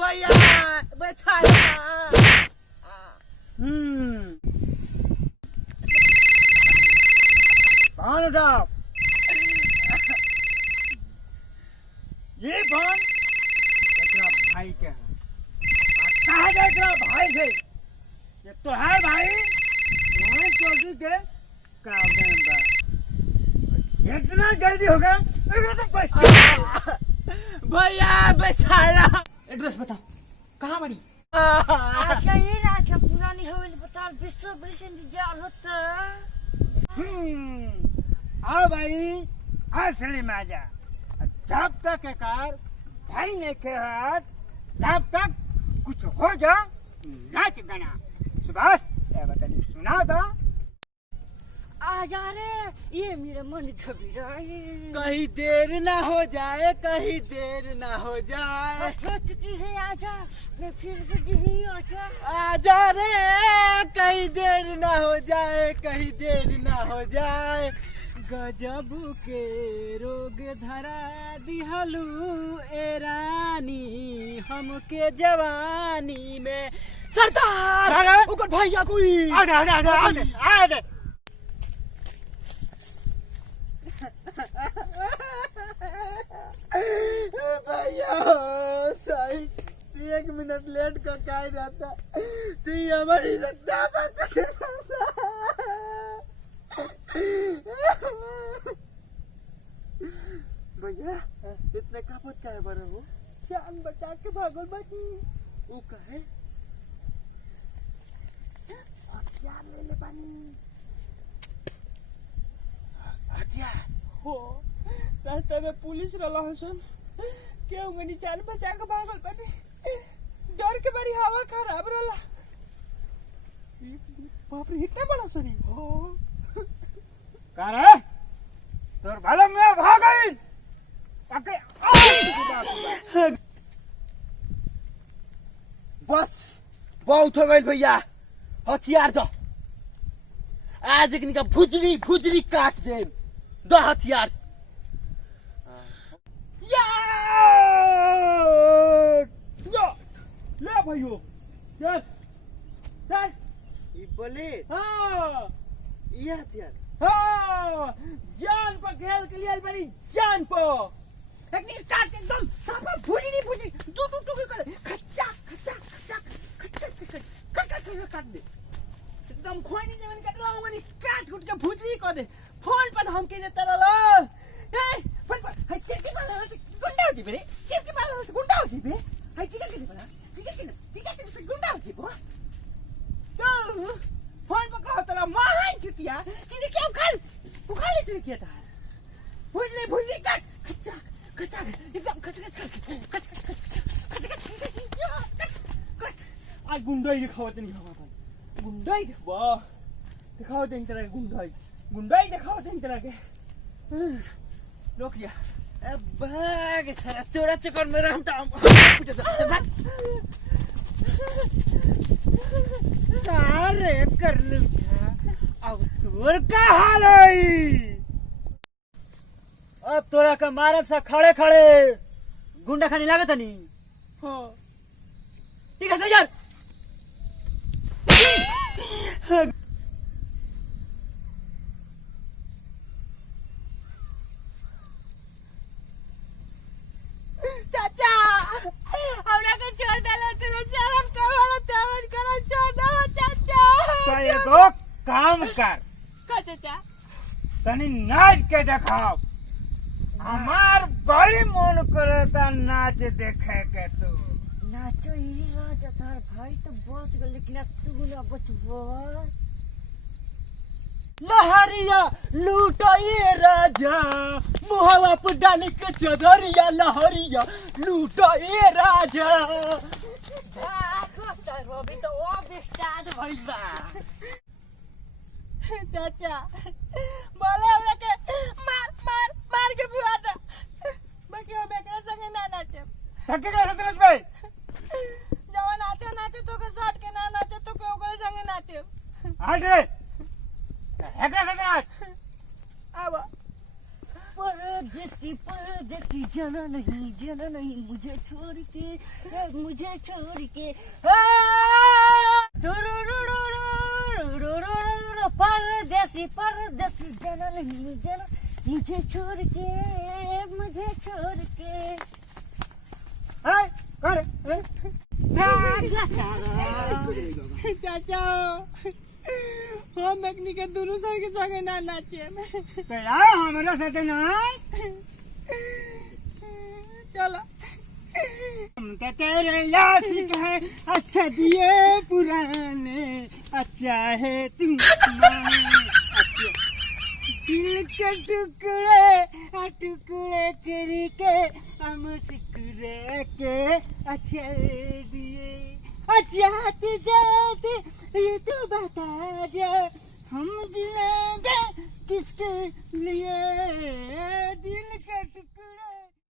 भैया बचाया। फोन उठाओ। ये फोन एकरा भाई के है। कहा जाए एकरा भाई से? ये तो है भाई वहाँ चौकी के कागज बा। जितना जल्दी होगा एकरा तो बचा। भैया बचाया। एड्रेस बता कहाँ बड़ी? अच्छा ये राजा पुरानी हवेली बता विश्व बड़ी इंतजार होता। आओ भाई असली मजा। जब तक एकार भाई ने के हाथ तब तक कुछ हो जा नाच गाना। सुभाष ये बतानी सुना था। आ जा रे ये मेरा मन घबरा है। कहीं देर ना हो जाए, कहीं देर ना हो जाए। हो चुकी है आजा मैं फिर से जी आजा। आजा रे कहीं देर ना हो जाए, कहीं देर ना हो जाए। गजब के रोग धरा दिहलू ए रानी हमके जवानी में। सरदार ओकर भैया कोई आडे भैया सही 1 मिनट लेट का काय जाता तू हमारी सत्ता भैया इतने कापत काय बड़ा हो? जान बचा के भागल बाकी वो कहे हथियार ले ले पानी। हथियार हो रास्ते में पुलिस रहा हसन क्यों गनी जान बचा के भागल बानी। डर के बारी हवा खराब रहला। बाप रे इतना बड़ा सरी हो का रे तोर भला में भाग गई आके बस बहुत हो गई भैया। हथियार दो आज एक निका भुजरी भुजरी काट दे। दो हथियार। ले भाइयों चल चल ये बोले हाँ ये हथियार हाँ जान पर खेल के लिए मेरी जान पर एक निका काट के एकदम साफ भुजरी भुजरी दू दू टुकड़े कर खच्चा खच्चा खच्चा खच्चा खच्चा खच्चा खच्चा काट दे। एकदम खोइनी जमीन काटला हूं मैंने काट कुट के भुजरी कर दे। फोन पर धमकी देता रहलो ए फोन पर हाय चिरकी पर गुंडा होती बे चिरकी पर गुंडा होती बे हाय ठीक है बड़ा ठीक है से गुंडा होती बो तो फोन पर कहा तेरा महान छुटिया तेरे क्या उखाड़ ले तेरे क्या था भुजरी काट खच्चा खच्चा एकदम खच्चा आज गुंडाई दिखाओ तो नहीं होगा गुंडाई वाह दिखाओ तो तरह गुंडाई दिखाओ तो तरह के रुक जा भाग साला तोरा चक्कर में रहम तो अरे कर लू अब तोर का हाल है? अब तोरा का मारब सा खड़े खड़े गुंडा खानी लागत नहीं। हां ठीक है यार चाचा हमरा के छोड़ देलो तू शर्म करो तवन करो छोड़ दो चाचा। तो एगो काम कर का चाचा तनी नाच के दिखाओ। हमार बड़ी मन करता नाच देखे के। तू नाचो ही राजा तार भाई तो बच गए लेकिन अब तू ना बचबो। लहरिया लूटाइए राजा मुहवा पर डाल के चदरिया लहरिया लूटाइए राजा। अभी तो वो भी स्टार्ट भइल बा। चाचा बोले हमरा के मार मार मार के बुआ दे बाकी हम एकरा संगे ना नाचे। थके गए सतरज भाई जवन नाचे नाचे तो के साथ के ना नाचे तो के ओकरे संगे नाचे। हट रे एकरा सतरज पर परदेसी जाना नहीं मुझे छोड़ के परदेसी जाना मुझे छोड़ के चाचा हम एकनी के दोनों सर के संगे ना नाचे तो यार हमरा साथे नहीं चलो हम तो तेरे आशिक हैं अच्छा दिए पुराने अच्छा है तुम अच्छा दिल के टुकड़े टुकड़े करके हम सिकरे के अच्छे दिए अच्छा जाते ये तो बता दे हम जिएंगे किसके लिए दिल